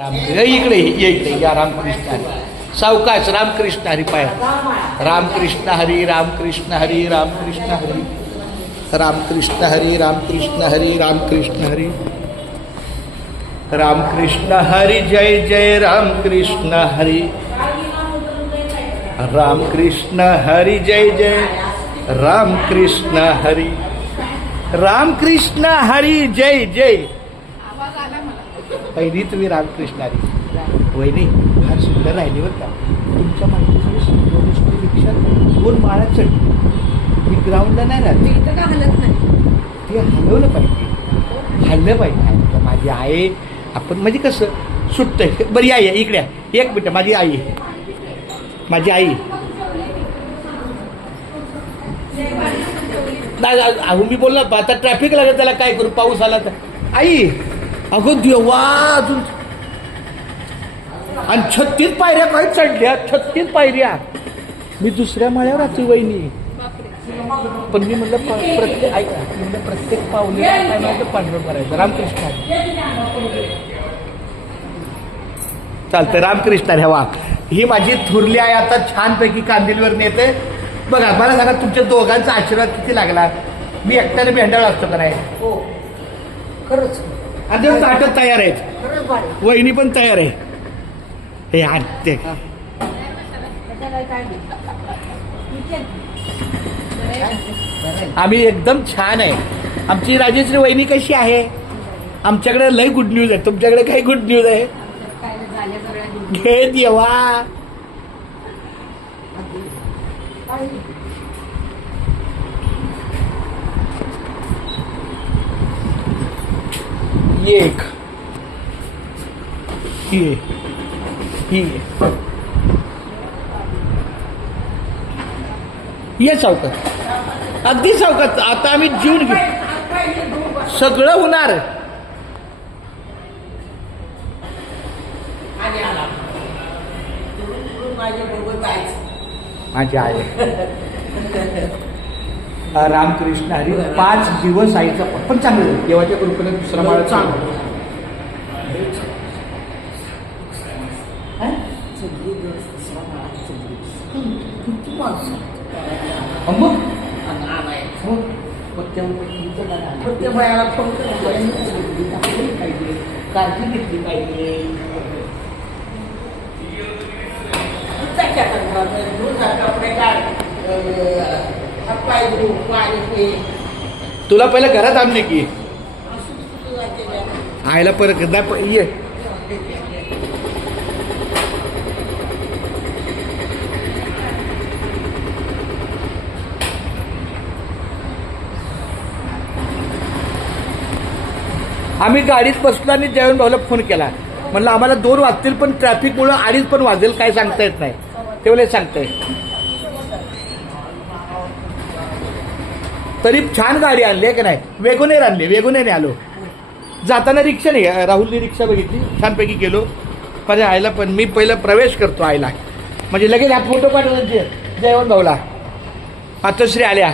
राम इकडे ये इकडे या रामकृष्ण हरी. सावकाश रामकृष्ण हरी पाय. रामकृष्ण हरी रामकृष्ण हरी रामकृष्ण हरी. रामकृष्ण हरी रामकृष्ण हरी रामकृष्ण हरी. रामकृष्ण हरी जय जय रामकृष्ण हरी. रामकृष्ण हरी जय जय रामकृष्ण हरी. रामकृष्ण हरी जय जय. पहिली तुम्ही रामकृष्ण हरी वहिनी फार सुंदर राहिली बरं का. तुमच्या माहितीसाठी रिक्षा दोन माळा चढ. मी ग्राउंडला नाही राहते. इथं का हलत नाही? ते हलवलं पाहिजे. हल्लं पाहिजे. माझी आई आपण म्हणजे कसं सुटतंय. बरी आई आहे इकडे आहे. एक मिनटं माझी आई. माझी आई. नाही, मी बोललो आता ट्रॅफिक लागेल त्याला काय करू? पाऊस आला तर. आई! अगो देवा अजून आणि छत्तीस पायऱ्या काय चढल्या? छत्तीस पायऱ्या. मी दुसऱ्या माळ्यावर राहते वहिनी. पण मी म्हटलं प्रत्येक ऐका मी म्हटलं प्रत्येक पावले पांढरं करायचं. रामकृष्ण. चालतं रामकृष्ण हरी वा. ही माझी थुरली आहे आता छानपैकी कांदिलवर नेते बघा मला सांगा तुमच्या दोघांचा आशीर्वाद किती लागला? मी एकट्याने भेंडाळ असतो का नाही? हो. खरंच. ते ताटत तयार आहेत. वहिनी पण तयार आहे. हे ते त्याच्याला काय नाही आम्ही एकदम छान आहे. आमची राजेश्री वहिनी कशी आहे? आमच्याकडे लय गुड न्यूज आहे. तुमच्याकडे काही गुड न्यूज आहे? काय झाल्या सगळ्या गोष्टी. घे देवा एक. ये ही. ये चौकात अगदी चौकात आता आम्ही जीवन घेऊ. सगळं होणार. माझी आई. रामकृष्ण हरी पाच दिवस आईचा पण चांगलं झालं. देवाच्या कृपेने दुसरा माळ चांगला काळजी घेतली पाहिजे तुला पहिले घरात आणले की आईला परत एकदा ये. आम्ही गाडीत बसलो आणि जयवंत भाऊला फोन केला. म्हणलं आम्हाला दोन वाजतील पण ट्रॅफिकमुळं अडीच पण वाजेल काय सांगता येत नाही. तेवढे सांगता येईल तरी छान गाडी आणली आहे का नाही? वेगोनेर आणली वेगोनेर आलो जाताना रिक्षा नाही राहुलने रिक्षा बघितली छानपैकी गेलो. माझ्या आईला पण मी पहिलं प्रवेश करतो आईला. म्हणजे लगेच हा फोटो काढून जयवंत भाऊला. मातोश्री आल्या.